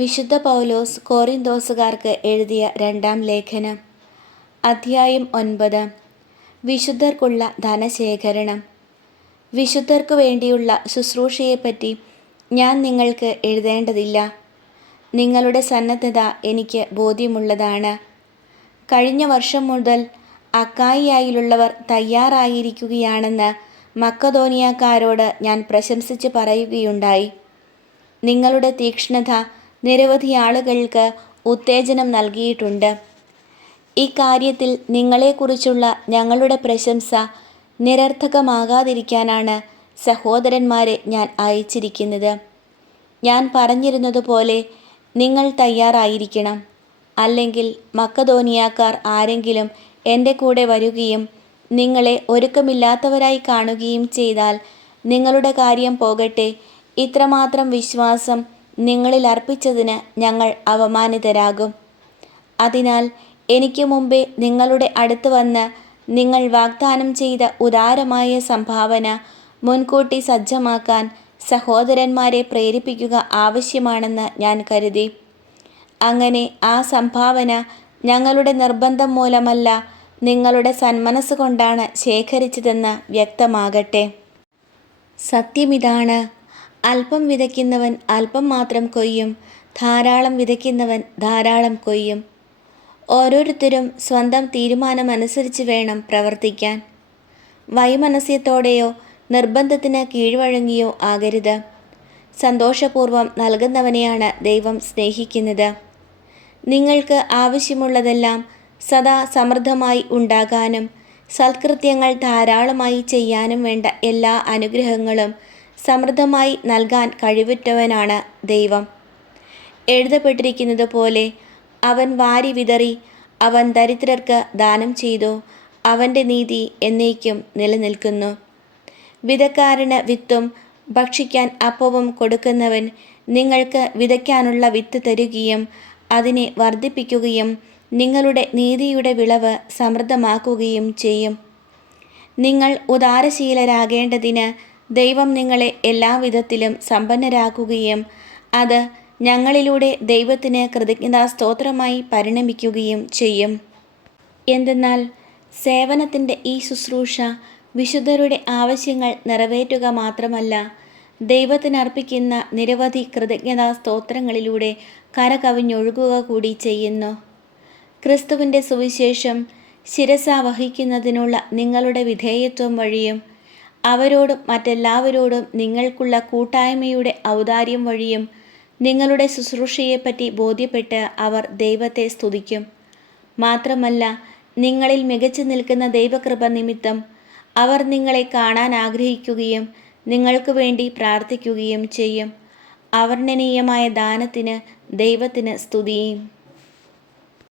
വിശുദ്ധ പൗലോസ് കോറിന്തോസുകാർക്ക് എഴുതിയ രണ്ടാം ലേഖനം അധ്യായം ഒൻപത് വിശുദ്ധർക്കുള്ള ധനശേഖരണം. വിശുദ്ധർക്കു വേണ്ടിയുള്ള ശുശ്രൂഷയെപ്പറ്റി ഞാൻ നിങ്ങൾക്ക് എഴുതേണ്ടതില്ല. നിങ്ങളുടെ സന്നദ്ധത എനിക്ക് ബോധ്യമുള്ളതാണ്. കഴിഞ്ഞ വർഷം മുതൽ അക്കായിയായിലുള്ളവർ തയ്യാറായിരിക്കുകയാണെന്ന് മക്കതോനിയാക്കാരോട് ഞാൻ പ്രശംസിച്ച് പറയുകയുണ്ടായി. നിങ്ങളുടെ തീക്ഷ്ണത നിരവധി ആളുകൾക്ക് ഉത്തേജനം നൽകിയിട്ടുണ്ട്. ഇക്കാര്യത്തിൽ നിങ്ങളെക്കുറിച്ചുള്ള ഞങ്ങളുടെ പ്രശംസ നിരർത്ഥകമാകാതിരിക്കാനാണ് സഹോദരന്മാരെ ഞാൻ അയച്ചിരിക്കുന്നത്. ഞാൻ പറഞ്ഞിരുന്നതുപോലെ നിങ്ങൾ തയ്യാറായിരിക്കണം. അല്ലെങ്കിൽ മക്കതോനിയാക്കാർ ആരെങ്കിലും എന്റെ കൂടെ വരികയും നിങ്ങളെ ഒരുക്കമില്ലാത്തവരായി കാണുകയും ചെയ്താൽ നിങ്ങളുടെ കാര്യം പോകട്ടെ. ഇത്രമാത്രം വിശ്വാസം നിങ്ങളിൽ അർപ്പിച്ചതിന് ഞങ്ങൾ അവമാനിതരാകും അതിനാൽ എനിക്ക് മുമ്പേ നിങ്ങളുടെ അടുത്ത് വന്ന് നിങ്ങൾ വാഗ്ദാനം ചെയ്ത ഉദാരമായ സംഭാവന മുൻകൂട്ടി സജ്ജമാക്കാൻ സഹോദരന്മാരെ പ്രേരിപ്പിക്കുക ആവശ്യമാണെന്ന് ഞാൻ കരുതി. അങ്ങനെ ആ സംഭാവന ഞങ്ങളുടെ നിർബന്ധം മൂലമല്ല നിങ്ങളുടെ സന്മനസ് കൊണ്ടാണ് ശേഖരിച്ചതെന്ന് വ്യക്തമാകട്ടെ. സത്യമിതാണ് അല്പം വിതയ്ക്കുന്നവൻ അല്പം മാത്രം കൊയ്യും ധാരാളം വിതയ്ക്കുന്നവൻ ധാരാളം കൊയ്യും. ഓരോരുത്തരും സ്വന്തം തീരുമാനമനുസരിച്ച് വേണം പ്രവർത്തിക്കാൻ. വൈമനസ്യത്തോടെയോ നിർബന്ധത്തിന് കീഴ്വഴങ്ങിയോ ആകരുത്. സന്തോഷപൂർവം നൽകുന്നവനെയാണ് ദൈവം സ്നേഹിക്കുന്നത്. നിങ്ങൾക്ക് ആവശ്യമുള്ളതെല്ലാം സദാ സമൃദ്ധമായി ഉണ്ടാകാനും സൽകൃത്യങ്ങൾ ധാരാളമായി ചെയ്യാനും വേണ്ട എല്ലാ അനുഗ്രഹങ്ങളും സമൃദ്ധമായി നൽകാൻ കഴിവുറ്റവനാണ് ദൈവം. എഴുതപ്പെട്ടിരിക്കുന്നത് പോലെ അവൻ വാരി വിതറി അവൻ ദരിദ്രർക്ക് ദാനം ചെയ്തു അവന്റെ നീതി എന്നേക്കും നിലനിൽക്കുന്നു. വിതക്കാരന് വിത്തും ഭക്ഷിക്കാൻ അപ്പവും കൊടുക്കുന്നവൻ നിങ്ങൾക്ക് വിതയ്ക്കാനുള്ള വിത്ത് തരുകയും അതിനെ വർദ്ധിപ്പിക്കുകയും നിങ്ങളുടെ നീതിയുടെ വിളവ് സമൃദ്ധമാക്കുകയും ചെയ്യും. നിങ്ങൾ ഉദാരശീലരാകേണ്ടതിന് ദൈവം നിങ്ങളെ എല്ലാവിധത്തിലും സമ്പന്നരാക്കുകയും അത് ഞങ്ങളിലൂടെ ദൈവത്തിന് കൃതജ്ഞതാ സ്തോത്രമായി പരിണമിക്കുകയും ചെയ്യും. എന്തെന്നാൽ സേവനത്തിന്റെ ഈ ശുശ്രൂഷ വിശുദ്ധരുടെ ആവശ്യങ്ങൾ നിറവേറ്റുക മാത്രമല്ല ദൈവത്തിനർപ്പിക്കുന്ന നിരവധി കൃതജ്ഞതാ സ്തോത്രങ്ങളിലൂടെ കരകവിഞ്ഞൊഴുകുക കൂടി ചെയ്യുന്നു. ക്രിസ്തുവിന്റെ സുവിശേഷം ശിരസ വഹിക്കുന്നതിനുള്ള നിങ്ങളുടെ വിധേയത്വം വഴിയും അവരോടും മറ്റെല്ലാവരോടും നിങ്ങൾക്കുള്ള കൂട്ടായ്മയുടെ ഔദാര്യം വഴിയും നിങ്ങളുടെ ശുശ്രൂഷയെപ്പറ്റി ബോധ്യപ്പെട്ട് അവർ ദൈവത്തെ സ്തുതിക്കും. മാത്രമല്ല നിങ്ങളിൽ മികച്ചു നിൽക്കുന്ന ദൈവകൃപ നിമിത്തം അവർ നിങ്ങളെ കാണാൻ ആഗ്രഹിക്കുകയും നിങ്ങൾക്ക് വേണ്ടി പ്രാർത്ഥിക്കുകയും ചെയ്യും. അവർണനീയമായ ദാനത്തിന് ദൈവത്തിന് സ്തുതിയും